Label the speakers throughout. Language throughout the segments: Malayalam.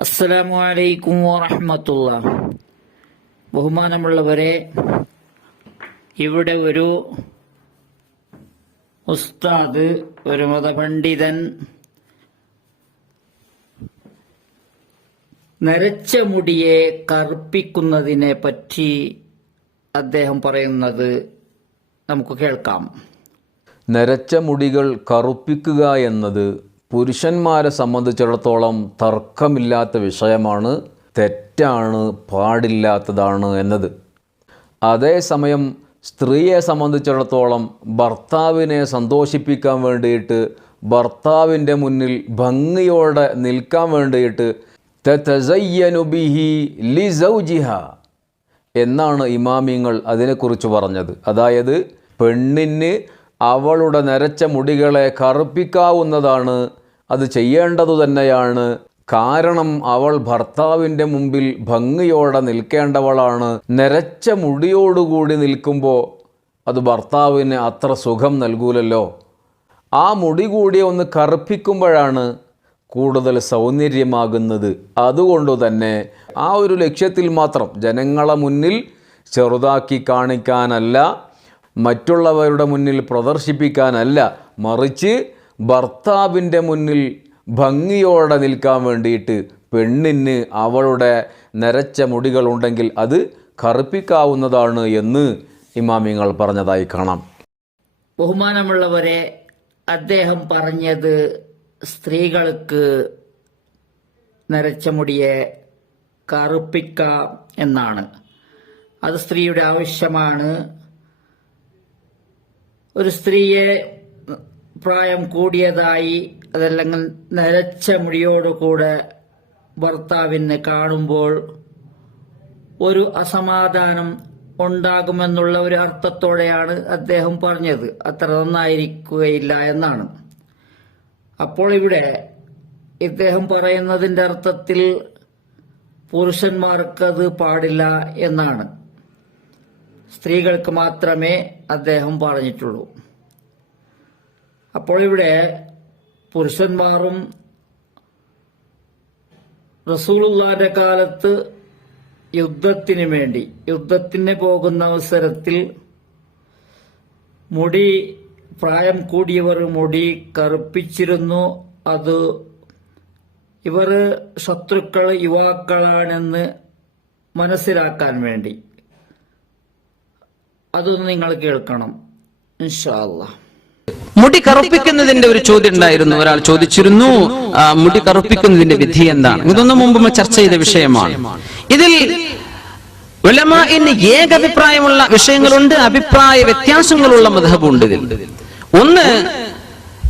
Speaker 1: അസ്സലാമു അലൈക്കും വറഹമത്തുള്ള. ബഹുമാനമുള്ളവരെ ഇവിടെ ഒരു ഉസ്താദ് ഒരു മതപണ്ഡിതൻ നരച്ച മുടിയെ കറുപ്പിക്കുന്നതിനെ പറ്റി അദ്ദേഹം പറയുന്നത് നമുക്ക് കേൾക്കാം.
Speaker 2: നരച്ച മുടികൾ കറുപ്പിക്കുക എന്നത് പുരുഷന്മാരെ സംബന്ധിച്ചിടത്തോളം തർക്കമില്ലാത്ത വിഷയമാണ് തെറ്റാണ് പാടില്ലാത്തതാണ് എന്നത്. അതേസമയം സ്ത്രീയെ സംബന്ധിച്ചിടത്തോളം ഭർത്താവിനെ സന്തോഷിപ്പിക്കാൻ വേണ്ടിയിട്ട് ഭർത്താവിന്റെ മുന്നിൽ ഭംഗിയോടെ നിൽക്കാൻ വേണ്ടിയിട്ട് തതസയ്യനു ബിഹി ലിസൗജിഹ എന്നാണ് ഇമാമിങ്ങൾ അതിനെക്കുറിച്ച് പറഞ്ഞത്. അതായത് പെണ്ണിന് അവളുടെ നരച്ച മുടികളെ കറുപ്പിക്കാവുന്നതാണ്. അത് ചെയ്യേണ്ടതു തന്നെയാണ്. കാരണം അവൾ ഭർത്താവിന്റെ മുമ്പിൽ ഭംഗിയോടെ നിൽക്കേണ്ടവളാണ്. നരച്ച മുടിയോടുകൂടി നിൽക്കുമ്പോൾ അത് ഭർത്താവിന് അത്ര സുഖം നൽകൂലല്ലോ. ആ മുടി കൂടി ഒന്ന് കറുപ്പിക്കുമ്പോഴാണ് കൂടുതൽ സൗന്ദര്യമാകുന്നത്. അതുകൊണ്ട് തന്നെ ആ ഒരു ലക്ഷ്യത്തിൽ മാത്രം ജനങ്ങളെ മുന്നിൽ ചെറുതാക്കി കാണിക്കാനല്ല മറ്റുള്ളവരുടെ മുന്നിൽ പ്രദർശിപ്പിക്കാനല്ല മറിച്ച് ഭർത്താവിന്റെ മുന്നിൽ ഭംഗിയോടെ നിൽക്കാൻ വേണ്ടിയിട്ട് പെണ്ണിന് അവളുടെ നരച്ച മുടികളുണ്ടെങ്കിൽ അത് കറുപ്പിക്കാവുന്നതാണ് എന്ന് ഇമാമിങ്ങൾ പറഞ്ഞതായി കാണാം.
Speaker 1: ബഹുമാനമുള്ളവരെ അദ്ദേഹം പറഞ്ഞത് സ്ത്രീകൾക്ക് നരച്ച മുടിയെ കറുപ്പിക്കാം എന്നാണ്. അത് സ്ത്രീയുടെ ആവശ്യമാണ്. ഒരു സ്ത്രീയെ പ്രായം കൂടിയതായി അതല്ലെങ്കിൽ നരച്ച മുടിയോടുകൂടെ ഭർത്താവിനെ കാണുമ്പോൾ ഒരു അസമാധാനം ഉണ്ടാകുമെന്നുള്ള ഒരു അർത്ഥത്തോടെയാണ് അദ്ദേഹം പറഞ്ഞത്. അത്ര നന്നായിരിക്കുകയില്ല എന്നാണ്. അപ്പോൾ ഇവിടെ ഇദ്ദേഹം പറയുന്നതിന്റെ അർത്ഥത്തിൽ പുരുഷന്മാർക്കത് പാടില്ല എന്നാണ്. സ്ത്രീകൾക്ക് മാത്രമേ അദ്ദേഹം പറഞ്ഞിട്ടുള്ളൂ. അപ്പോൾ ഇവിടെ പുരുഷന്മാരും റസൂലുള്ളാന്റെ കാലത്ത് യുദ്ധത്തിന് വേണ്ടി യുദ്ധത്തിന് പോകുന്ന അവസരത്തിൽ മുടി പ്രായം കൂടിയവർ മുടി കറുപ്പിച്ചിരുന്നു. അത് ഇവർ ശത്രുക്കൾ യുവാക്കളാണെന്ന് മനസ്സിലാക്കാൻ വേണ്ടി. അതൊന്ന് നിങ്ങൾ കേൾക്കണം.
Speaker 3: മുടി കറുപ്പിക്കുന്നതിന്റെ ഒരു ചോദ്യം ഉണ്ടായിരുന്നു. ഒരാൾ ചോദിച്ചിരുന്നു മുടി കറുപ്പിക്കുന്നതിന്റെ വിധി എന്താണ്? ഇതൊന്നും മുമ്പ് ചർച്ച ചെയ്ത വിഷയമാണ്. ഇതിൽ ഏകഭിപ്രായമുള്ള വിഷയങ്ങളുണ്ട് അഭിപ്രായ വ്യത്യാസങ്ങളുള്ള മധബുണ്ട് ഇതിൽ. ഒന്ന്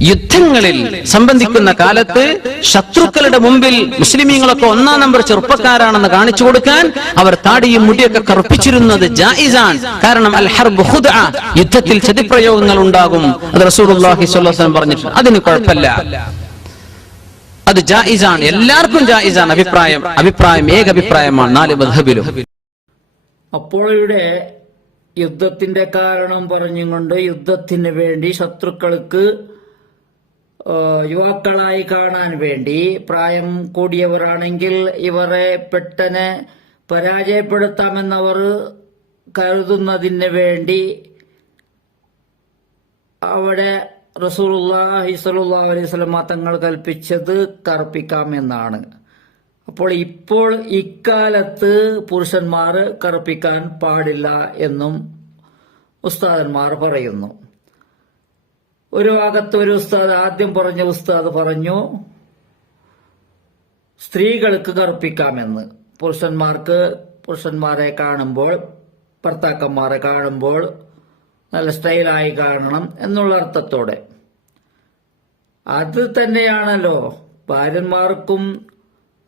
Speaker 3: യുദ്ധങ്ങളിൽ സംബന്ധിക്കുന്ന കാലത്ത് ശത്രുക്കളുടെ മുമ്പിൽ മുസ്ലിമീങ്ങളൊക്കെ ഒന്നാം നമ്പർ ചെറുപ്പക്കാരാണെന്ന് കാണിച്ചു കൊടുക്കാൻ അവർ താടിയും മുടിയൊക്കെ കറുപ്പിച്ചിരുന്നത് ജായിസാൻ കാരണം അൽ ഹർബ് യുദ്ധത്തിൽ ചതിപ്രയോഗങ്ങൾ ഉണ്ടാകും. അത് റസൂലുള്ളാഹി സ്വല്ലം പറഞ്ഞിട്ടുണ്ട്. അതിന് കുഴപ്പമില്ല. അത് ജായിസാണ്. എല്ലാവർക്കും ജായിസാണ് അഭിപ്രായം. അഭിപ്രായം ഏക അഭിപ്രായമാണ് നാല് മധബിലും
Speaker 1: അപ്പോൾ യുദ്ധത്തിന്റെ കാരണം പറഞ്ഞുകൊണ്ട് യുദ്ധത്തിന് വേണ്ടി ശത്രുക്കൾക്ക് യുവാക്കളായി കാണാൻ വേണ്ടി പ്രായം കൂടിയവരാണെങ്കിൽ ഇവരെ പെട്ടെന്ന് പരാജയപ്പെടുത്താമെന്നവർ കരുതുന്നതിന് വേണ്ടി അവിടെ റസൂലുള്ളാഹി സ്വല്ലല്ലാഹു അലൈഹി വസല്ലമ തങ്ങൾ കൽപ്പിച്ചത് കറുപ്പിക്കാമെന്നാണ് അപ്പോൾ ഇപ്പോൾ ഇക്കാലത്ത് പുരുഷന്മാർ കറുപ്പിക്കാൻ പാടില്ല എന്നും ഉസ്താദന്മാർ പറയുന്നു. ഒരു ഭാഗത്ത് ഒരു ഉസ്താദ് ആദ്യം പറഞ്ഞ ഉസ്താദ് പറഞ്ഞു സ്ത്രീകൾക്ക് കറുപ്പിക്കാമെന്ന്. പുരുഷന്മാർക്ക് പുരുഷന്മാരെ കാണുമ്പോൾ ഭർത്താക്കന്മാരെ കാണുമ്പോൾ നല്ല സ്റ്റൈലായി കാണണം എന്നുള്ള അർത്ഥത്തോടെ. അത് തന്നെയാണല്ലോ. ഭാര്യന്മാർക്കും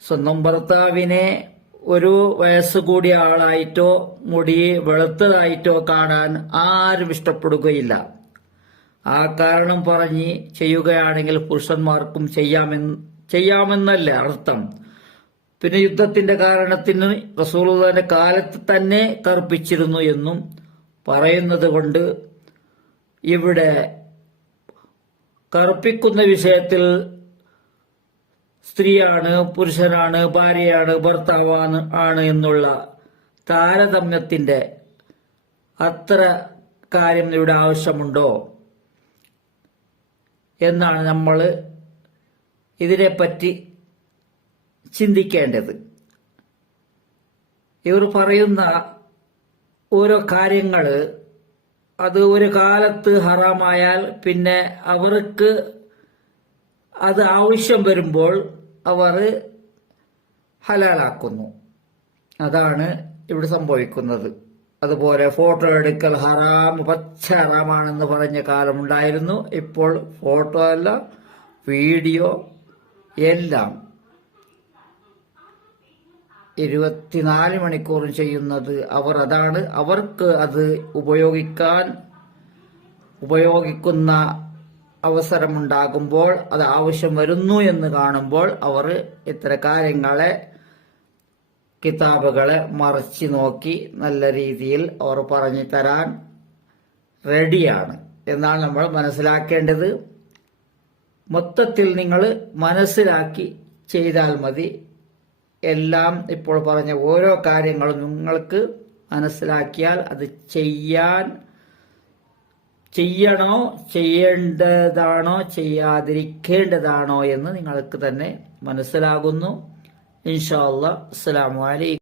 Speaker 1: സ്വന്തം ഭർത്താവിനെ ഒരു വയസ്സ് കൂടിയ ആളായിട്ടോ മുടി വെളുത്തതായിട്ടോ കാണാൻ ആരും ഇഷ്ടപ്പെടുകയില്ല. ആ കാരണം പറഞ്ഞ് ചെയ്യുകയാണെങ്കിൽ പുരുഷന്മാർക്കും ചെയ്യാമെന്ന് ചെയ്യാമെന്നല്ല അർത്ഥം. പിന്നെ യുദ്ധത്തിന്റെ കാരണത്തിന് റസൂലുള്ളാന്റെ കാലത്ത് തന്നെ കറുപ്പിച്ചിരുന്നു എന്നും പറയുന്നത് കൊണ്ട് ഇവിടെ കറുപ്പിക്കുന്ന വിഷയത്തിൽ സ്ത്രീയാണ് പുരുഷനാണ് ഭാര്യയാണ് ഭർത്താവാണ് ആണ് എന്നുള്ള താരതമ്യത്തിന്റെ അത്ര കാര്യം ഇവിടെ ആവശ്യമുണ്ടോ? എന്നാണ് നമ്മൾ ഇതിനെപ്പറ്റി ചിന്തിക്കേണ്ടത്. ഇവർ പറയുന്ന ഓരോ കാര്യങ്ങൾ അത് ഒരു കാലത്ത് ഹറാമായാൽ പിന്നെ അവർക്ക് അത് ആവശ്യം വരുമ്പോൾ അവർ ഹലാലാക്കുന്നു. അതാണ് ഇവിടെ സംഭവിക്കുന്നത്. അതുപോലെ ഫോട്ടോ എടുക്കൽ ഹറാം പച്ച ഹറാമാണെന്ന് പറഞ്ഞ കാലമുണ്ടായിരുന്നു. ഇപ്പോൾ ഫോട്ടോ അല്ല വീഡിയോ എല്ലാം ഇരുപത്തിനാല് മണിക്കൂറും ചെയ്യുന്നത് അവർ അതാണ്. അവർക്ക് അത് ഉപയോഗിക്കാൻ ഉപയോഗിക്കുന്ന അവസരമുണ്ടാകുമ്പോൾ അത് ആവശ്യം വരുന്നു എന്ന് കാണുമ്പോൾ അവർ ഇത്തരം കാര്യങ്ങളെ കിതാബുകളെ മറിച്ച് നോക്കി നല്ല രീതിയിൽ അവർ പറഞ്ഞു തരാൻ റെഡിയാണ്. എന്നാണ് നമ്മൾ മനസ്സിലാക്കേണ്ടത്. മൊത്തത്തിൽ നിങ്ങൾ മനസ്സിലാക്കി ചെയ്താൽ മതി. എല്ലാം ഇപ്പോൾ പറഞ്ഞ ഓരോ കാര്യങ്ങളും നിങ്ങൾക്ക് മനസ്സിലാക്കിയാൽ അത് ചെയ്യാൻ ചെയ്യണോ ചെയ്യേണ്ടതാണോ ചെയ്യാതിരിക്കേണ്ടതാണോ എന്ന് നിങ്ങൾക്ക് തന്നെ മനസ്സിലാകുന്നു. ഇൻഷാ അല്ലാ അസ്സലാമു അലൈക്കും